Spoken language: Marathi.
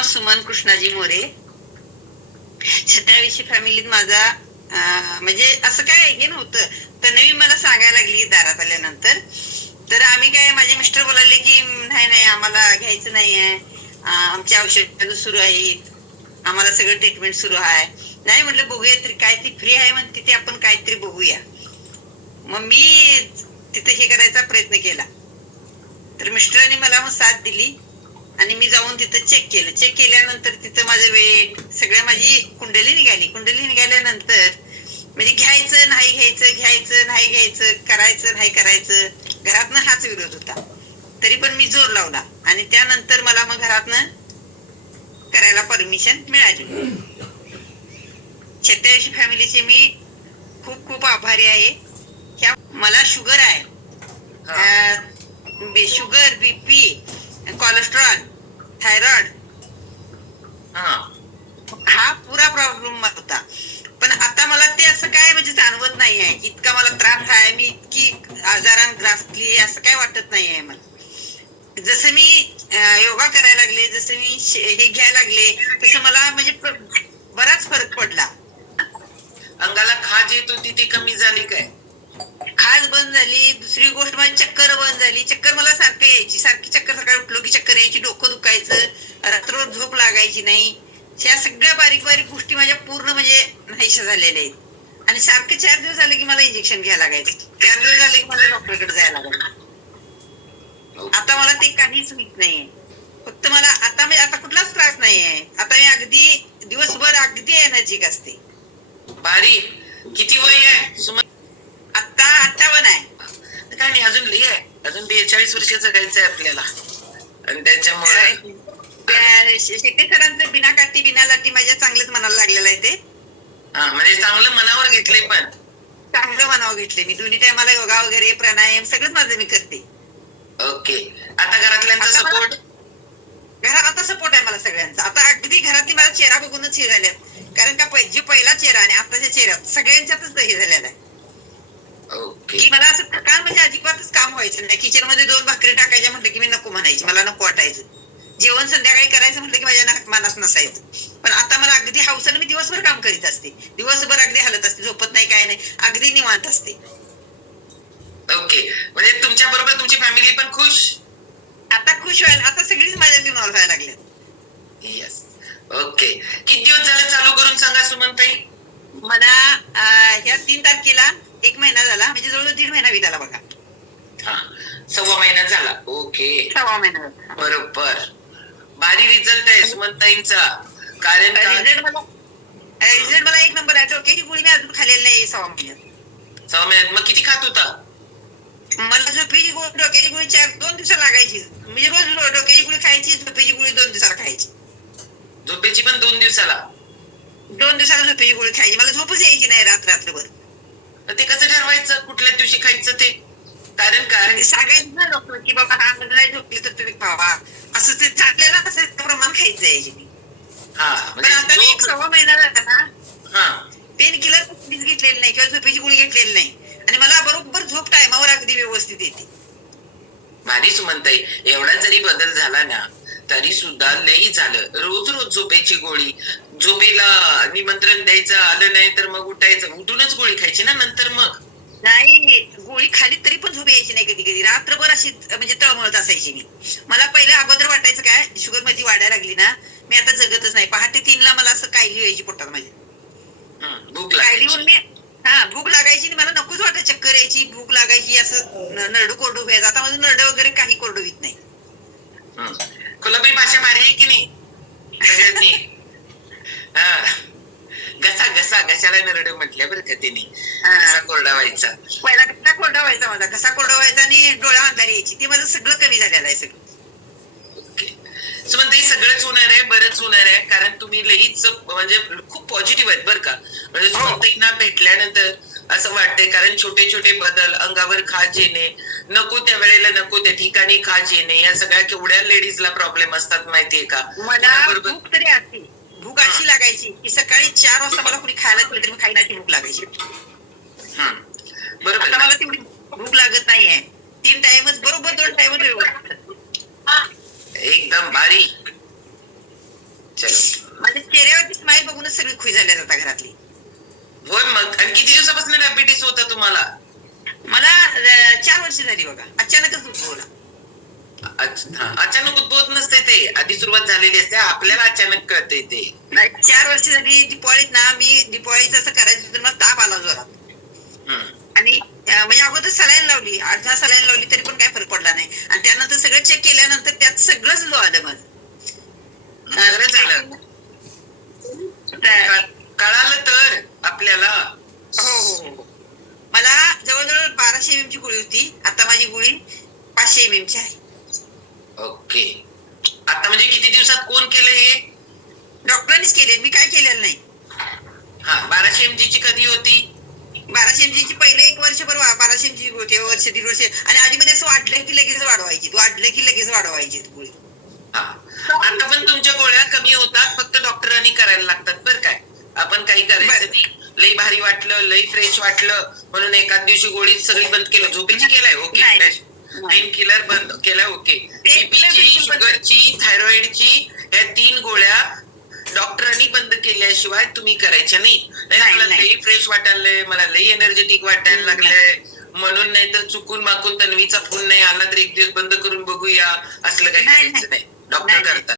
नाव सुमन कृष्णाजी मोरे. सत्याऐंशी फॅमिलीत माझा म्हणजे असं काय हे नव्हतं. तर नवीन मला सांगायला लागली दारात आल्यानंतर. तर आम्ही काय माझे मिस्टर बोलाले की नाही नाही आम्हाला घ्यायचं नाहीये. आमची औषध सुरू आहेत. आम्हाला सगळं ट्रीटमेंट सुरू आहे. नाही म्हटलं बघूया तरी काय ती फ्री आहे म्हणते तिथे आपण काहीतरी बघूया. मग मी तिथे हे करायचा प्रयत्न केला. तर मिस्टरांनी मला मग साथ दिली. आणि मी जाऊन तिथं चेक केलं. चेक केल्यानंतर तिथं माझं वेट सगळ्या माझी कुंडली निघाली. कुंडली निघाल्यानंतर म्हणजे घ्यायचं नाही घ्यायचं घ्यायचं नाही घ्यायचं करायचं नाही करायचं घरातनं हाच विरोध होता. तरी पण मी जोर लावला. आणि त्यानंतर मला मग घरातनं करायला परमिशन मिळाली. सत्याऐंशी फॅमिलीचे मी खूप खूप आभारी आहे. ह्या मला शुगर आहे. Sugar BP cholesterol thyroid? हा. हा पुरा प्रॉब्लेम होता. पण आता मला ते असं काय म्हणजे जाणवत नाही आहे इतका मला त्रास आहे. मी इतकी आजारान ग्रासली असं काय वाटत नाही आहे मला. जसं मी योगा करायला लागले जसं मी हे घ्यायला लागले तसं मला म्हणजे बराच फरक पडला. अंगाला खाज येत होती ती कमी झाली काय? खाज बंद झाली दुसरी गोष्ट माझी चक्कर बंद झाली. चक्कर मला सारखी यायची. सारखी चक्कर सकाळी उठलो की चक्कर यायची डोकं दुखायचं रात्रभर झोप लागायची नाही. ह्या सगळ्या बारीक बारीक गोष्टी माझ्या पूर्ण म्हणजे नाहीशा झालेल्या आहेत. आणि सारखे चार दिवस झाले की मला इंजेक्शन घ्यायला लागायचं. चार दिवस झाले की मला डॉक्टरकडे जायला लागायचं. आता मला ते काहीच होत नाहीये. फक्त मला आता म्हणजे आता कुठलाच त्रास नाहीये. आता मी अगदी दिवसभर अगदी एनर्जिक असते. भारी किती वय आहे? सुमन आता अठ्ठावन्न आहे. काय नाही अजून लई आहे. अजून बेचाळीस वर्ष जगायचं आहे आपल्याला. आणि त्याच्यामुळे त्या शेट्टी सरांचं बिना काठी बिना लाटी माझ्या चांगलंच मनाला लागलेलं आहे ते. हा म्हणजे चांगलं मनावर घेतले पण. चांगलं मनावर घेतले मी दोन्ही टायमाला योगा वगैरे प्राणायाम सगळंच माझं मी करते. ओके. आता घरातल्यांचा आता मला- सपोर्ट घरात आता सपोर्ट आहे मला सगळ्यांचा. आता अगदी घरातली मला चेहरा बघूनच हे झाल्यात. कारण का जे पहिला चेहरा आणि आताच्या चेहऱ्यात सगळ्यांच्यातच हे झालेलं आहे. की मला असं थकान म्हणजे अजिबातच काम व्हायचं नाही. किचनमध्ये दोन भाकरी टाकायच्या म्हटलं की मी नको म्हणायची. मला नको वाटायचं. जेवण संध्याकाळी करायचं म्हटलं की माझ्या मनात नसायचं. पण आता मला अगदी हौसानं मी दिवसभर काम करीत असते. दिवसभर अगदी हलत असते. झोपत नाही काय नाही. अगदी निवांत असते. ओके. म्हणजे तुमच्या बरोबर तुमची फॅमिली पण खुश? आता खुश व्हायला आता सगळीच माझ्या इन्व्हॉल्व व्हायला लागले येस ओके. किती दिवस झाले चालू करून सांगा सुमनताई? मला ह्या तीन तारखेला एक महिना झाला म्हणजे जवळजवळ दीड महिना विधाला बघा. हा सव्वा महिना झाला. ओके. सव्वा महिना झाला. बरोबर. भारी रिझल्ट आहे सुमनताईंचा. कारण का रिझल्ट मला रिझल्ट मला एक नंबर आहे डोक्याची गोळी मी अजून खाल्लेली नाही सव्वा महिन्यात. सव्वा महिन्यात. मग किती खात होता? मला झोपेची गोळी डोक्याची गोळी चार दोन दिवसाला लागायची. म्हणजे रोज डोक्याची गोळी खायची झोपेची गोळी दोन दिवसाला खायची. झोपेची पण दोन दिवसाला. दोन दिवसाला झोपेची गोळी खायची. मला झोपच यायची नाही रात रात्रभर. मग ते कसं ठरवायचं? कुठल्या दिवशी खायचं ते? कारण काय? आणि सांगायचं ना डॉक्टर की बाबा हा म्हणजे नाही झोपली तर तुम्ही खावा. असं ते चाललेलं असं प्रमाण खायचं यायची मी. हा पण आता मी एक म्हणजे सव्वा महिना झाला ना हा. पेन किलर घेतलेली नाही किंवा झोपेची गोळी घेतलेली नाही. आणि मला बरोबर झोप टायमावर अगदी व्यवस्थित येते. भारी सुमनताई एवढा जरी बदल झाला ना तरी सुद्धा लई झालं. रोज रोज झोपेची गोळी झोपेला निमंत्रण द्यायचं आलं नाही तर मग उठायचं उठूनच गोळी खायची ना नंतर मग? नाही गोळी खाली तरी पण झोप यायची नाही कधी कधी रात्रभर अशी म्हणजे तळमळत असायची मी. मला पहिलं अगोदर वाटायचं काय शुगरमध्ये वाढायला लागली ना मी आता जगतच नाही. पहाटे तीनला मला असं कायली व्हायची पोटात भूक कायली लागायची मी हा भूक लागायची आणि मला नकोच वाटत चक्कर यायची. भूक लागायची असं नरडू कोरडू व्हायचं आता माझं नरड वगैरे काही कोरडू होत नाही. हं. कोल्हापुरी भाषा भारी आहे की नाही? हा. घसा घसा घशाला नरडे म्हटल्या बरं का त्यांनी. घसा कोरडा व्हायचा. पहिला घसा कोरडा व्हायचा माझा. घसा कोरडा व्हायचा आणि डोळा अंधारी यायची. ते माझं सगळं कमी झालेलं आहे सगळं. सगळंच होणार आहे बरंच होणार आहे कारण तुम्ही लईच म्हणजे खूप पॉझिटिव्ह आहेत बरं का. म्हणजे हो. सुमनताईंना भेटल्यानंतर असं वाटतंय कारण छोटे छोटे बदल अंगावर खाज येणे नको त्या वेळेला नको त्या ठिकाणी खाज येणे या सगळ्या केवढ्या लेडीजला प्रॉब्लेम असतात माहितीये का? मला बरोबर भूक तरी असते भूक अशी लागायची की सकाळी चार वाजता मला कुणी खायला दिलं तरी मी खाईनाची भूक लागायची. हं. बरोबर आता ना? मला तेवढी भूक लागत नाहीये तीन टाइमच बरोबर दोन टाइमच एकदम भारी सगळी खुश झाली आता घरातली होय मग आणि किती दिवसापासून डायबिटीस होता तुम्हाला? मला अं, चार वर्ष झाली बघा. अचानकच उद्भवला. अच्छा. अचानक उद्भवत नसते ते. आधी सुरुवात झालेली असते आपल्याला अचानक कळते ते. नाही, चार वर्ष झाली दिपावळीत ना मी दिपावळीत असं करायचं तर मला ताप आला जोरात. हम्म. आणि अं, म्हणजे अगोदर सलाईन लावली. आठ दहा सलाईन लावली तरी पण काय फरक पडला नाही. आणि त्यानंतर सगळं चेक केल्यानंतर त्यात सगळंच लो आलं माझं बरं झालं तर- कळ- कळालं तर आपल्याला हो हो हो मला जवळजवळ बाराशे एम ची गोळी होती आता माझी गोळी आहे. ओके. आता म्हणजे किती दिवसात कोण केलं हे? डॉक्टरांनीच केले मी काय केलेलं नाही. हा बाराशे एम ची कधी होती? बाराशे एम ची पहिले एक वर्ष बरोबर बाराशे एम ची होती वर्ष दीड वर्ष. आणि आधी मध्ये असं वाटलं की लगेच वाढवायची वाढलं की लगेच वाढवायची गोळी. हा. आता पण तुमच्या गोळ्या कमी होतात फक्त डॉक्टरांनी करायला लागतात बर काय? आपण काही करायचं. नाही. लई भारी वाटलं लई फ्रेश वाटलं म्हणून एकाच दिवशी गोळी सगळी बंद केलं. झोपेची केलाय? ओके. पेन किलर बंद केलाय ओके बीपीची. शुगरची थायरॉइडची या तीन गोळ्या डॉक्टरांनी बंद केल्याशिवाय तुम्ही करायच्या नाही मला. लई फ्रेश वाटायलंय मला लई एनर्जेटिक वाटायला लागलंय म्हणून नाही तर चुकून माकून तन्वीचा फोन नाही आला तर एक दिवस बंद करून बघूया असलं काही करायचं नाही. डॉक्टर. करतात